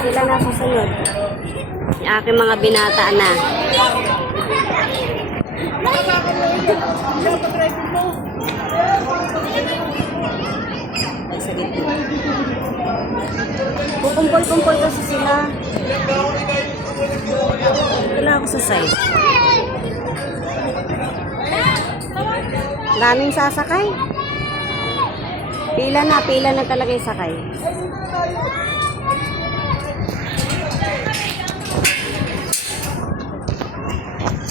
sila na susunod. Yung aking mga binata na. Ay, sa gitna. Kukumpol-kumpol kasi sila. Wala ako sa side. Daming sasakay. Pila na talaga yung sakay.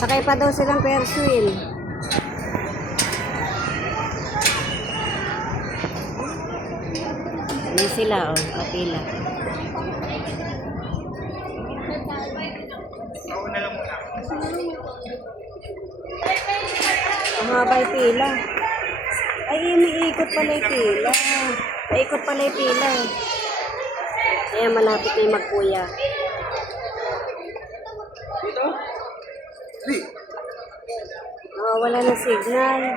Sakay pa daw silang Ferris wheel. Yan sila, oh, kapila. Ang haba yung pila. Ay, umiikot pala yung pila. Paikot pala yung pila. Kaya malapit na yung magkuya. Wala na signal.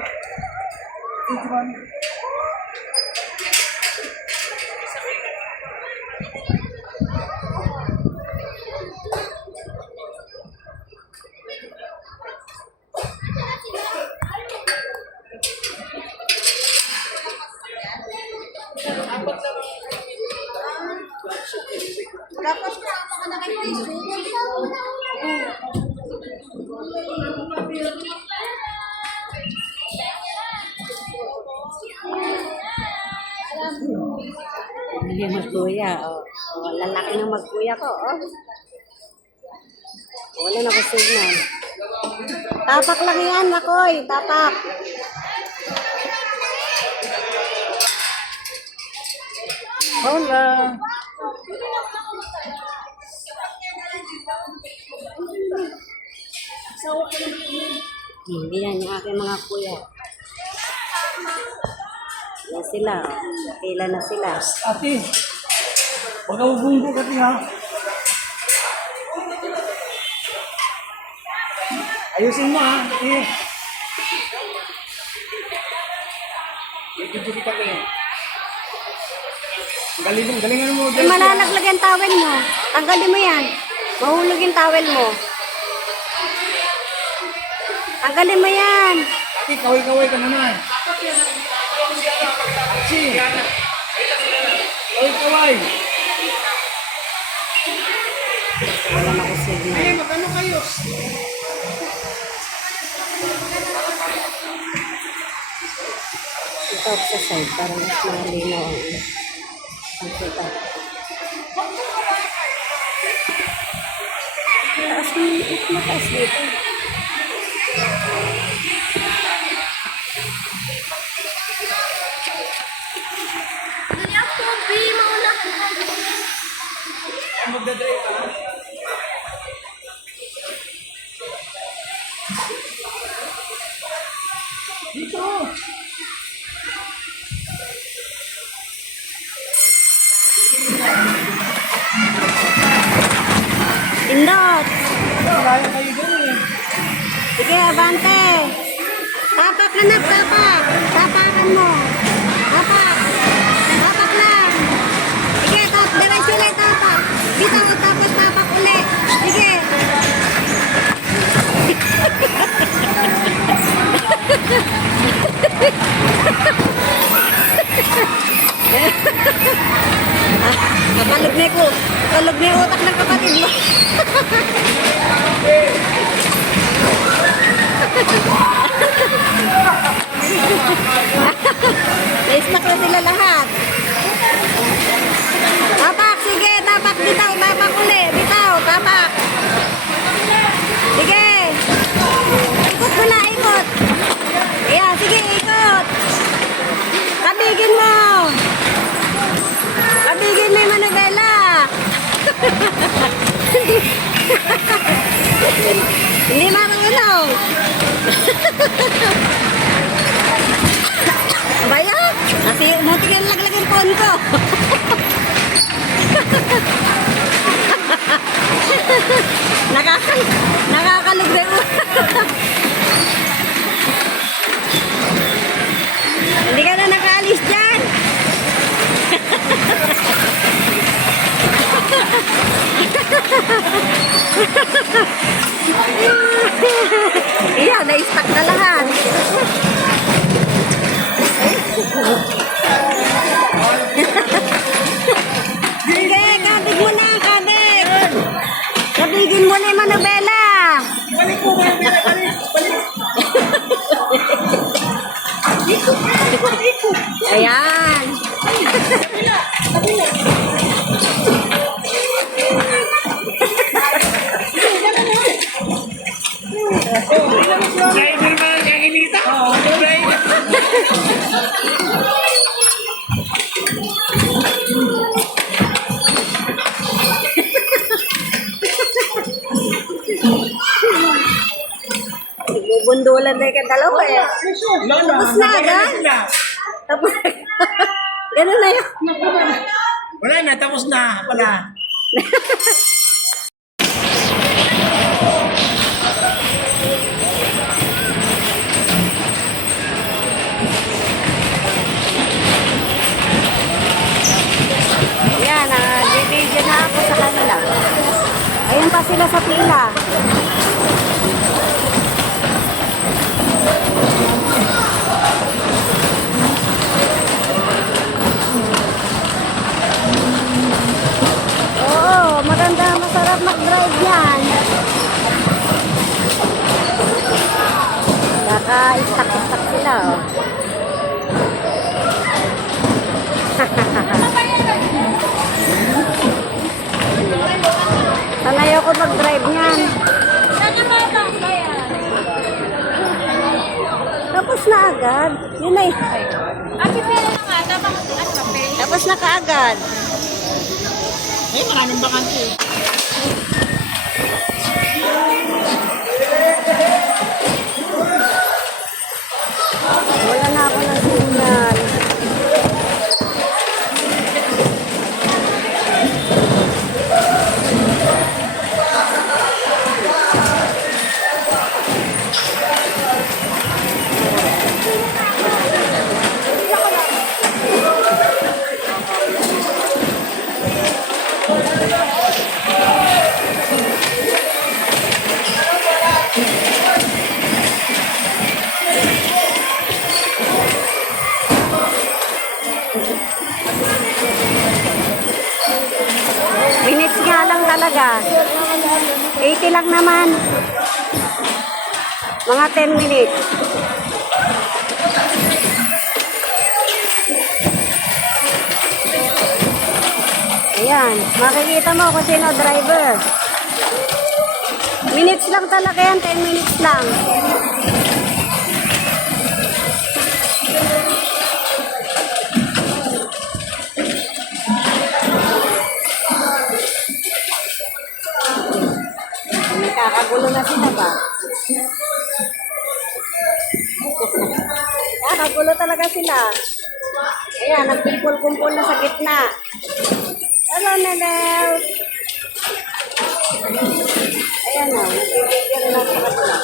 Tapos kasama ka na kay Facebook. Hindi magkuya, oh. Oh, lalaki ng magkuya ko, oh. Wala na ko signal. Tapak lang yan, Makoy. Tapak. Hola. Hindi yan yung aking mga kuya. Yan sila, oh. Pila na sila. Ate, huwag ka bubunggo ka ha. Ayusin mo ha, ate. Ibigay kita kayo. Galingan mo. Ay, malalaglag yung towel mo. Tanggalin mo yan. Mahulog yung towel mo. Tanggalin mo yan. Ate, kaway-kaway ka naman. Ate, kaway-kaway. Wala na ko signal. Eh, magano kayo? Ito ako sa side para mas malinaw ang kita. Mataas dito. Magdadrive ka lang. Dito. Indot! Kaya kayo dun eh. Sige, abante! Tapak ka na, tapak! Tapakan mo! Tapak! Tapak lang! Sige, diretso ulit, tapak! Dito, tapos tapak ulit! Sige! Kapalog na ko. Kapalog na yung utak ng kapatid mo. Na-snack na sila lahat. Tapak, sige. Tapak, bitaw. Tapak ulit. Bitaw, tapak. Sige. Ikot mo na, ikot. Ayan, sige, ikot. Kabigin mo. Kabigin mo yung manubela. Hindi marunong. Bayo? Kasi umuti yung laglag yung phone ko. Nakakalugre mo. Hindi ka na nakaalis dyan. Iya, na-stack na lahat. Sige, kabig mo na, kabig. Kabigin mo na yung manubela. Balik po, balik, balik, balik. Ayan. Driver ba ang kakinita? Oo, driver. Bubundulan na yung dalawa eh. Tapos na agad? Tapos ganun na yun. Wala na, tapos na. Wala. Yan, nag-video na ako sa kanila. Ayun pa sila sa pila. Oo, maganda, masarap mag-drive yan. Naka-istak-istak sila, oh. Sanay ako mag-drive niyan. Tapos na agad. Yun na eh. Tapos na kaagad. Eh, maraming bakante. Wala na ako ng signal. Minutes nga lang talaga. 80 lang naman. Mga 10 minutes. Ayan. Makikita mo kung sino driver. Minutes lang talaga yan. 10 minutes lang. Nakakagulo na sila ba? Nakakagulo talaga sila. Ayan, nagkumpul-kumpul na sa gitna. Hello, Nenel! Ayan o, nagbibigyan na sa kanila.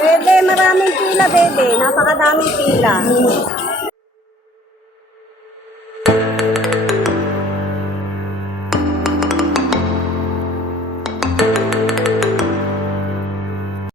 Bebe, maraming pila, bebe. Napakadaming pila.